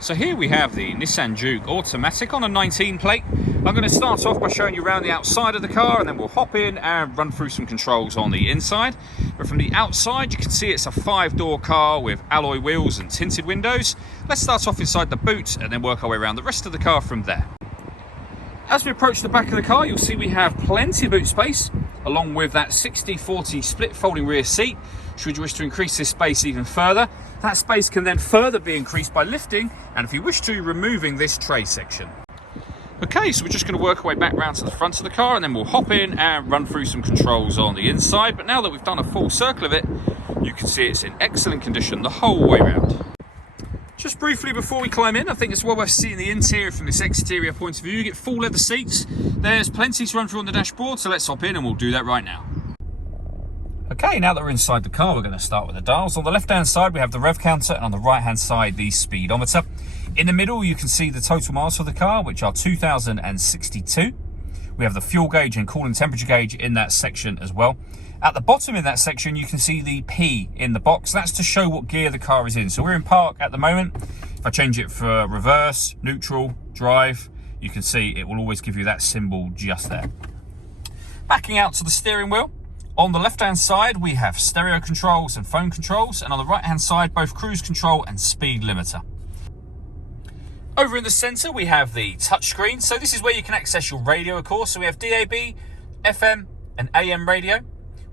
So here we have the Nissan Juke automatic on a 19 plate. I'm going to start off by showing you around the outside of the car, and then we'll hop in and run through some controls on the inside. But from the outside you can see it's a 5-door car with alloy wheels and tinted windows. Let's start off inside the boot and then work our way around the rest of the car from there. As we approach the back of the car, you'll see we have plenty of boot space, along with that 60/40 split folding rear seat. Should you wish to increase this space even further, that space can then further be increased by lifting, and if you wish to, removing this tray section. Okay, so we're just going to work our way back round to the front of the car, and then we'll hop in and run through some controls on the inside. But now that we've done a full circle of it, you can see it's in excellent condition the whole way round. Just briefly before we climb in, I think it's well worth seeing the interior from this exterior point of view. You get full leather seats. There's plenty to run through on the dashboard, so let's hop in and we'll do that right now. Okay, now that we're inside the car, we're going to start with the dials. On the left-hand side, we have the rev counter, and on the right-hand side, the speedometer. In the middle, you can see the total miles for the car, which are 2,062. We have the fuel gauge and cooling temperature gauge in that section as well. At the bottom in that section, you can see the P in the box. That's to show what gear the car is in. So we're in park at the moment. If I change it for reverse, neutral, drive, you can see it will always give you that symbol just there. Backing out to the steering wheel. On the left-hand side, we have stereo controls and phone controls. And on the right-hand side, both cruise control and speed limiter. Over in the center, we have the touchscreen. So this is where you can access your radio, of course. So we have DAB, FM, and AM radio.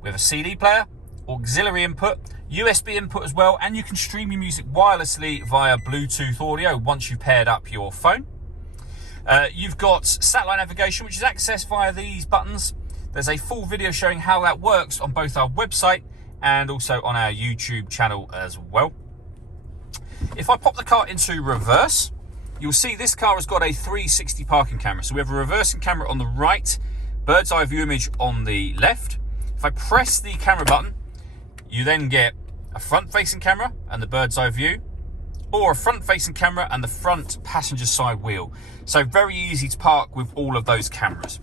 We have a CD player, auxiliary input, USB input as well, and you can stream your music wirelessly via Bluetooth audio once you've paired up your phone. You've got satellite navigation, which is accessed via these buttons. There's a full video showing how that works on both our website and also on our YouTube channel as well. If I pop the car into reverse, you'll see this car has got a 360 parking camera. So we have a reversing camera on the right, bird's eye view image on the left. If I press the camera button, you then get a front-facing camera and the bird's eye view, or a front-facing camera and the front passenger side wheel. So very easy to park with all of those cameras.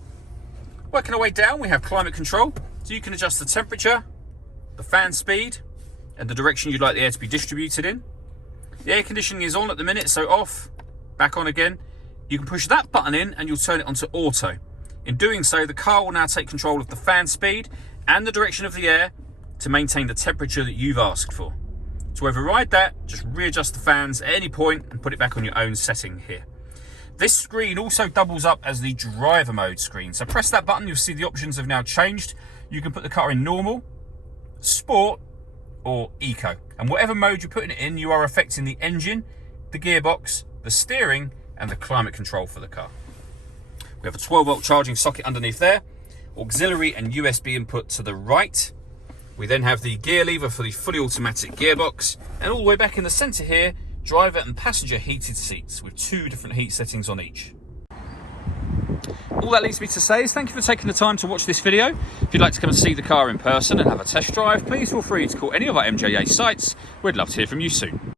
Working our way down, we have climate control. So you can adjust the temperature, the fan speed, and the direction you'd like the air to be distributed in. The air conditioning is on at the minute, so off, back on again. You can push that button in and you'll turn it onto auto. In doing so, the car will now take control of the fan speed and the direction of the air to maintain the temperature that you've asked for. To override that, just readjust the fans at any point and put it back on your own setting here. This screen also doubles up as the driver mode screen. So press that button, you'll see the options have now changed. You can put the car in normal, sport, or eco. And whatever mode you're putting it in, you are affecting the engine, the gearbox, the steering, and the climate control for the car. We have a 12-volt charging socket underneath there, auxiliary and USB input to the right. We then have the gear lever for the fully automatic gearbox, and all the way back in the center here, driver and passenger heated seats with 2 different heat settings on each. All that leaves me to say is thank you for taking the time to watch this video. If you'd like to come and see the car in person and have a test drive, please feel free to call any of our MJA sites. We'd love to hear from you soon.